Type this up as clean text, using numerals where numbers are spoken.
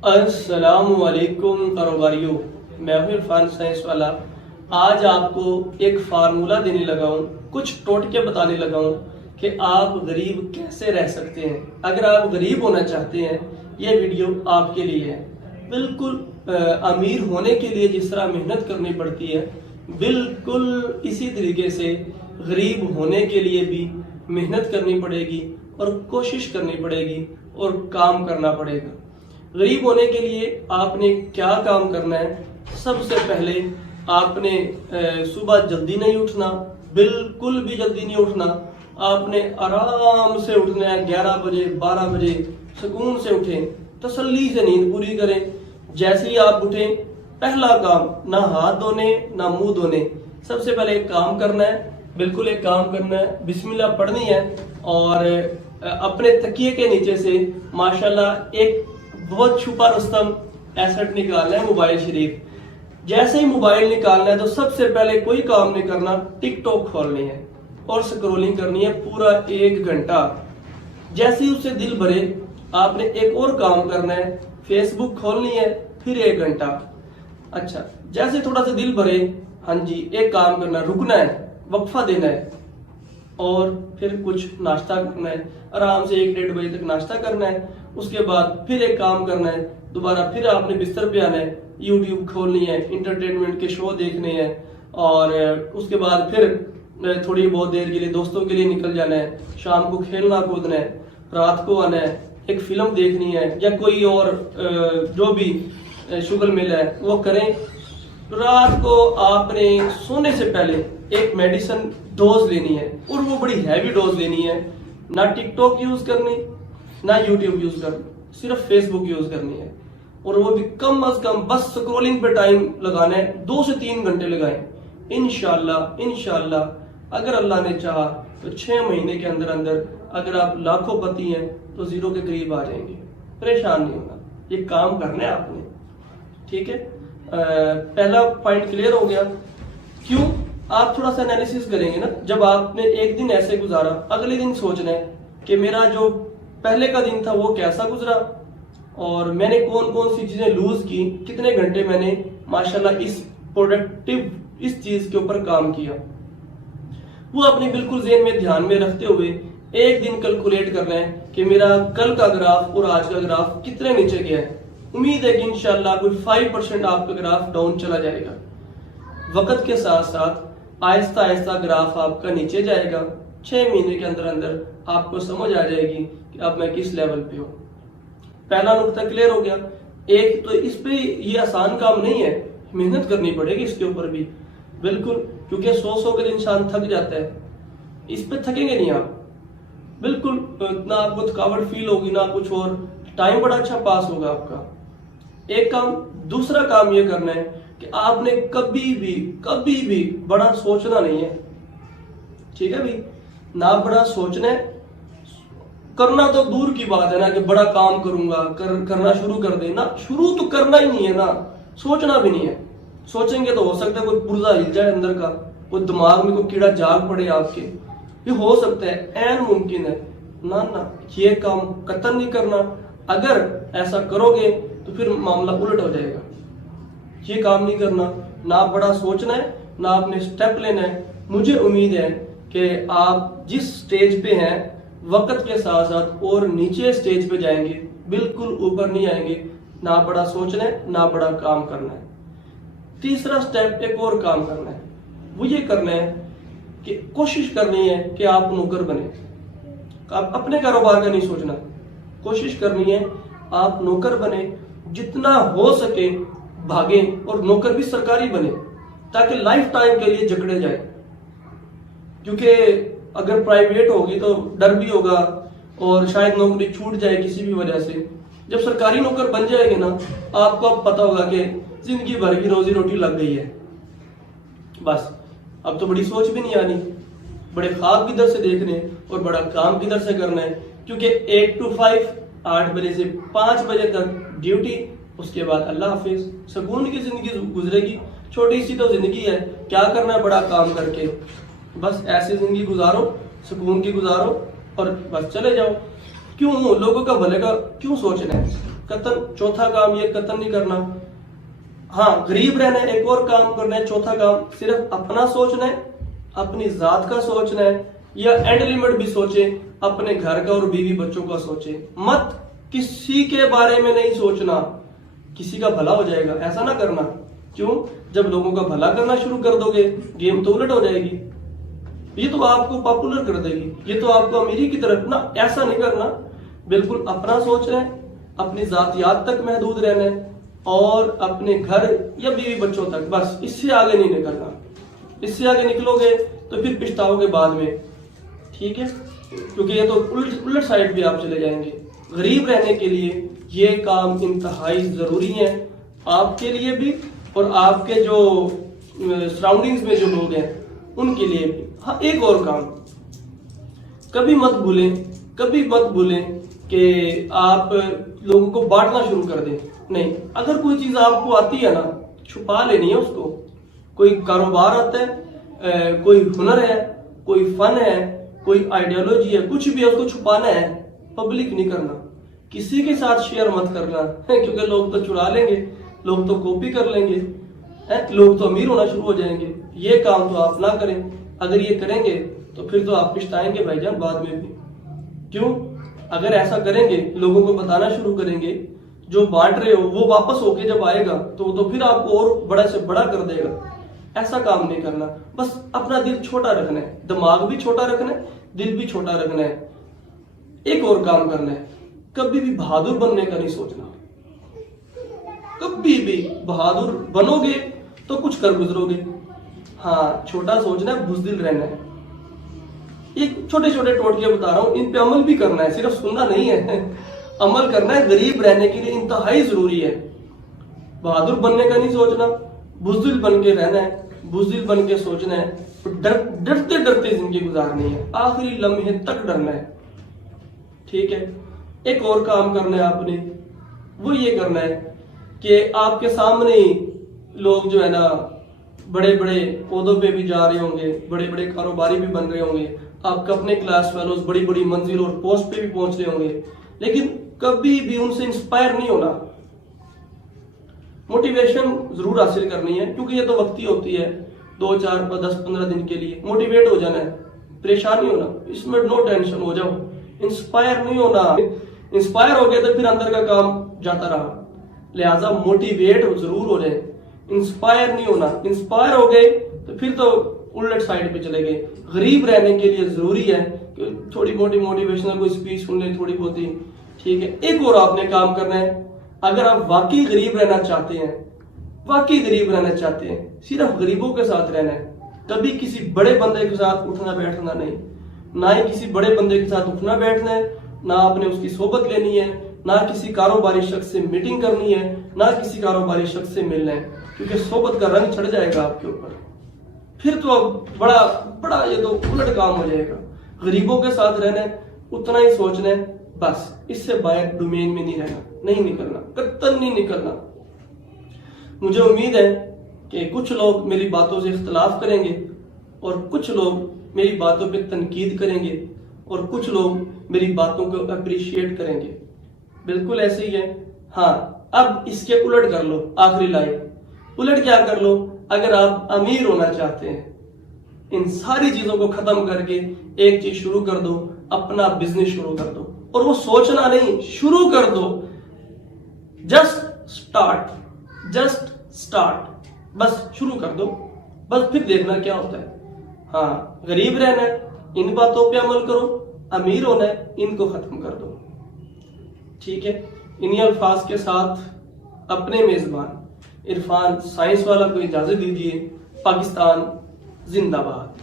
अस्सलाम वालेकुम कारोबारियों, मैं हूं इरफान साइंस वाला। आज आपको एक फार्मूला देने लगा हूं, कुछ टोटके बताने लगा हूं कि आप गरीब कैसे रह सकते हैं। अगर आप गरीब होना चाहते हैं, ये वीडियो आपके लिए है। बिल्कुल अमीर होने के लिए जिस तरह मेहनत करनी पड़ती है, बिल्कुल इसी तरीके से गरीब होने के लिए भी मेहनत करनी पड़ेगी और कोशिश करनी पड़ेगी और काम करना पड़ेगा। गरीब होने के लिए आपने क्या काम करना है? सबसे पहले आपने सुबह जल्दी नहीं उठना, बिल्कुल भी जल्दी नहीं उठना। आपने आराम से उठना है, 11 बजे 12 बजे सुकून से उठें, तसल्ली से नींद पूरी करें। जैसे ही आप उठें, पहला काम ना हाथ धोने ना मुंह धोने, सबसे पहले एक काम करना है, बिल्कुल एक काम करना है, बिस्मिल्लाह पढ़नी है और अपने तकिए के नीचे से माशाल्लाह एक बहुत छुपा रुस्तम एसेट निकालना है, मोबाइल शरीफ। जैसे ही मोबाइल निकालना है तो सबसे पहले कोई काम नहीं करना, टिकटॉक खोलनी है और स्क्रॉलिंग करनी है पूरा 1 घंटा। जैसे ही उससे दिल भरे, आपने एक और काम करना है, फेसबुक खोलनी है, फिर 1 घंटा। अच्छा, जैसे थोड़ा सा दिल भरे, हाँ जी, एक काम करना, रुकना है, वक्फा देना है और फिर कुछ नाश्ता करना है। आराम से 1-1:30 बजे तक नाश्ता करना है। उसके बाद फिर एक काम करना है, दोबारा फिर आपने बिस्तर पे आना है, यूट्यूब खोलनी है, इंटरटेनमेंट के शो देखने हैं और उसके बाद फिर थोड़ी बहुत देर के लिए दोस्तों के लिए निकल जाना है। शाम को खेलना कूदना है, रात को आना है, एक फिल्म देखनी है या कोई और जो भी शुगल मिल है वो करें। रात को आपने सोने से पहले एक मेडिसिन डोज लेनी है और वो बड़ी हैवी डोज लेनी है। ना टिकटॉक यूज करनी, ना यूट्यूब यूज करनी, सिर्फ फेसबुक यूज करनी है और वो भी कम अज कम बस स्क्रॉलिंग पे टाइम लगाना है, 2 से 3 घंटे लगाएं। इंशाल्लाह अगर अल्लाह ने चाहा तो 6 महीने के अंदर अंदर अगर आप लाखों पति हैं तो 0 के करीब आ जाएंगे। परेशान नहीं होना, ये काम करना है आपने, ठीक है। पहला पॉइंट क्लियर हो गया। क्यों? आप थोड़ा सा एनालिसिस करेंगे ना, जब आपने एक दिन ऐसे गुजारा, अगले दिन सोचना है कि मेरा जो पहले का दिन था वो कैसा गुजरा और मैंने कौन कौन सी चीजें लूज की, कितने घंटे मैंने माशाल्लाह इस प्रोडक्टिव इस चीज के ऊपर काम किया। वो अपने बिल्कुल ज़हन में ध्यान में रखते हुए एक दिन कैलकुलेट करना है कि मेरा कल का ग्राफ और आज का ग्राफ कितने नीचे गया है। उम्मीद है कि इंशाल्लाह कोई 5% आपका ग्राफ डाउन चला जाएगा। वक्त के साथ साथ आहिस्ता आहिस्ता ग्राफ आपका नीचे जाएगा। 6 महीने के अंदर अंदर आपको समझ आ जाएगी कि अब मैं किस लेवल पे हूँ। पहला नुकता क्लियर हो गया। एक तो इस पे ये आसान काम नहीं है, मेहनत करनी पड़ेगी इसके ऊपर भी, बिल्कुल, क्योंकि 100 के इंसान थक जाता है, इस पे थकेंगे नहीं आप, बिल्कुल ना आपको थकावट फील होगी ना कुछ और, टाइम बड़ा अच्छा पास होगा आपका। एक काम। दूसरा काम ये करना है कि आपने कभी भी बड़ा सोचना नहीं है, ठीक है भाई, ना बड़ा सोचना है। करना तो दूर की बात है ना कि बड़ा काम करूंगा, करना शुरू कर देना, शुरू तो करना ही नहीं है ना, सोचना भी नहीं है। सोचेंगे तो हो सकता है कोई पुर्जा हिल जाए अंदर का, कोई दिमाग में कोई कीड़ा जाग पड़े आपके, ये हो सकता है, ऐन मुमकिन है ना। ये काम कतई नहीं करना। अगर ऐसा करोगे तो फिर मामला उलट हो जाएगा। ये काम नहीं करना, ना बड़ा सोचना है, ना आपने स्टेप लेना है। मुझे उम्मीद है कि आप जिस स्टेज पे हैं, वक्त के साथ साथ और नीचे स्टेज पे जाएंगे, बिल्कुल ऊपर नहीं आएंगे। ना बड़ा सोचना है, ना बड़ा काम करना है। तीसरा स्टेप, एक और काम करना है, वो ये करना है कि कोशिश करनी है कि आप नौकर बने। आप अपने कारोबार का नहीं सोचना, कोशिश करनी है आप नौकर बने, जितना हो सके भागे और नौकर भी सरकारी बने ताकि लाइफ टाइम के लिए जकड़े जाए। क्योंकि अगर प्राइवेट होगी तो डर भी होगा और शायद नौकरी छूट जाए किसी भी वजह से। जब सरकारी नौकर बन जाएंगे ना, आपको अब पता होगा कि जिंदगी भर की रोजी रोटी लग गई है, बस अब तो बड़ी सोच भी नहीं आनी, बड़े ख्वाब किधर से देखने और बड़ा काम किधर से करना है। क्योंकि 8 to 5, 8 बजे से 5 बजे तक ड्यूटी, उसके बाद अल्लाह हाफिज, सुकून की जिंदगी गुजरेगी। छोटी सी तो जिंदगी है, क्या करना है बड़ा काम करके, बस ऐसी जिंदगी गुजारो, सुकून की गुजारो और बस चले जाओ। क्यों लोगों का भले का क्यों सोचना है? कतन चौथा काम ये कतन नहीं करना। हाँ, गरीब रहना है, एक और काम करना है, चौथा काम सिर्फ अपना सोचना है, अपनी जात का सोचना है, या एंड लिमिट भी सोचे, अपने घर का और बीवी बच्चों का सोचे। मत किसी के बारे में नहीं सोचना, किसी का भला हो जाएगा ऐसा ना करना। क्यों? जब लोगों का भला करना शुरू कर दोगे गेम तो उलट हो जाएगी, ये तो आपको पॉपुलर कर देगी, ये तो आपको अमीरी की तरफ ना, ऐसा नहीं करना। बिल्कुल अपना सोच रहे हैं, अपनी जातियात तक महदूद रहना है और अपने घर या बीवी बच्चों तक, बस इससे आगे नहीं निकलना। इससे आगे निकलोगे तो फिर पछताओगे बाद में, ठीक है? क्योंकि ये तो उलट साइड भी आप चले जाएंगे। गरीब रहने के लिए ये काम इंतहाई जरूरी है, आपके लिए भी और आपके जो सराउंडिंग्स में जो लोग हैं उनके लिए भी। हाँ, एक और काम कभी मत भूलें कि आप लोगों को बांटना शुरू कर दें। नहीं, अगर कोई चीज आपको आती है ना, छुपा लेनी है उसको। कोई कारोबार आता है, कोई हुनर है, कोई फन है, कोई आइडियोलॉजी है, कुछ भी है, उसको छुपाना है, पब्लिक नहीं करना, किसी के साथ शेयर मत करना, क्योंकि लोग तो चुरा लेंगे, लोग तो कॉपी कर लेंगे, लोग तो अमीर होना शुरू हो जाएंगे। ये काम तो आप ना करें। अगर ये करेंगे तो फिर तो आप पछताएंगे भाईजान बाद में भी। क्यों? अगर ऐसा करेंगे, लोगों को बताना शुरू करेंगे, जो बांट रहे हो वो वापस होके जब आएगा तो फिर आपको और बड़ा से बड़ा कर देगा। ऐसा काम नहीं करना। बस अपना दिल छोटा रखना है, दिमाग भी छोटा रखना है, दिल भी छोटा रखना है। एक और काम करना है, कभी भी बहादुर बनने का नहीं सोचना। कभी भी बहादुर बनोगे तो कुछ कर गुजरोगे। हाँ, छोटा सोचना है, बुज़दिल रहना है। एक छोटे छोटे टोटके बता रहा हूं, इन पे अमल भी करना है, सिर्फ सुनना नहीं है, अमल करना है। गरीब रहने के लिए इंतहाई जरूरी है। बहादुर बनने का नहीं सोचना, बुज़दिल बन के रहना है, बुज़दिल बन के सोचना है, डरते डरते जिंदगी गुजारनी है, आखिरी लम्हे तक डरना है, ठीक है? एक और काम करना है आपने, वो ये करना है कि आपके सामने ही लोग जो है ना बड़े बड़े पौधों पे भी जा रहे होंगे, बड़े बड़े कारोबारी भी बन रहे होंगे, आपके अपने क्लास फेलोज बड़ी बड़ी मंजिल और पोस्ट पे भी पहुंच रहे होंगे, लेकिन कभी भी उनसे इंस्पायर नहीं होना। मोटिवेशन जरूर हासिल करनी है, क्योंकि ये तो वक्ती होती है, 2, 4, 10, 15 दिन के लिए। मोटिवेट हो जाना है, परेशान नहीं होना, इसमें नो टेंशन, हो जाओ। इंस्पायर नहीं होना, इंस्पायर हो गए तो फिर अंदर का काम जाता रहा। लिहाजा मोटिवेट जरूर हो जाए, इंस्पायर नहीं होना। इंस्पायर हो गए तो फिर तो उलट साइड पे चले गए। गरीब रहने के लिए जरूरी है कि थोड़ी मोटी मोटिवेशनल कोई स्पीच सुन ले, थोड़ी बहुत ही, ठीक है? एक और आपने काम करना है, अगर आप वाकई गरीब रहना चाहते हैं, सिर्फ गरीबों के साथ रहना है। कभी किसी बड़े बंदे के साथ उठना बैठना नहीं, ना ही किसी बड़े बंदे के साथ उठना बैठना है, ना आपने उसकी सोबत लेनी है, ना किसी कारोबारी शख्स से मीटिंग करनी है, ना किसी कारोबारी शख्स से मिलना है, क्योंकि सोबत का रंग चढ़ जाएगा आपके ऊपर। फिर तो बड़ा ये तो उलट काम हो जाएगा। गरीबों के साथ रहना है, उतना ही सोचना है, बस इससे बाहर डोमेन में नहीं रहना, नहीं निकलना, कतई नहीं निकलना। मुझे उम्मीद है कि कुछ लोग मेरी बातों से इख्तलाफ करेंगे और कुछ लोग मेरी बातों पे तनकीद करेंगे और कुछ लोग मेरी बातों को अप्रिशिएट करेंगे। बिल्कुल ऐसे ही है। हाँ, अब इसके उलट कर लो। आखिरी लाइन, उलट क्या कर लो? अगर आप अमीर होना चाहते हैं, इन सारी चीजों को खत्म करके एक चीज शुरू कर दो, अपना बिजनेस शुरू कर दो। और वो सोचना नहीं, शुरू कर दो। जस्ट स्टार्ट, बस शुरू कर दो, बस फिर देखना क्या होता है। हाँ, गरीब रहना है, इन बातों पे अमल करो, अमीर होना है, इनको खत्म कर दो, ठीक है? इन्हीं अल्फाज के साथ अपने मेजबान इरफान साइंस वाला को इजाजत दीजिए। पाकिस्तान जिंदाबाद।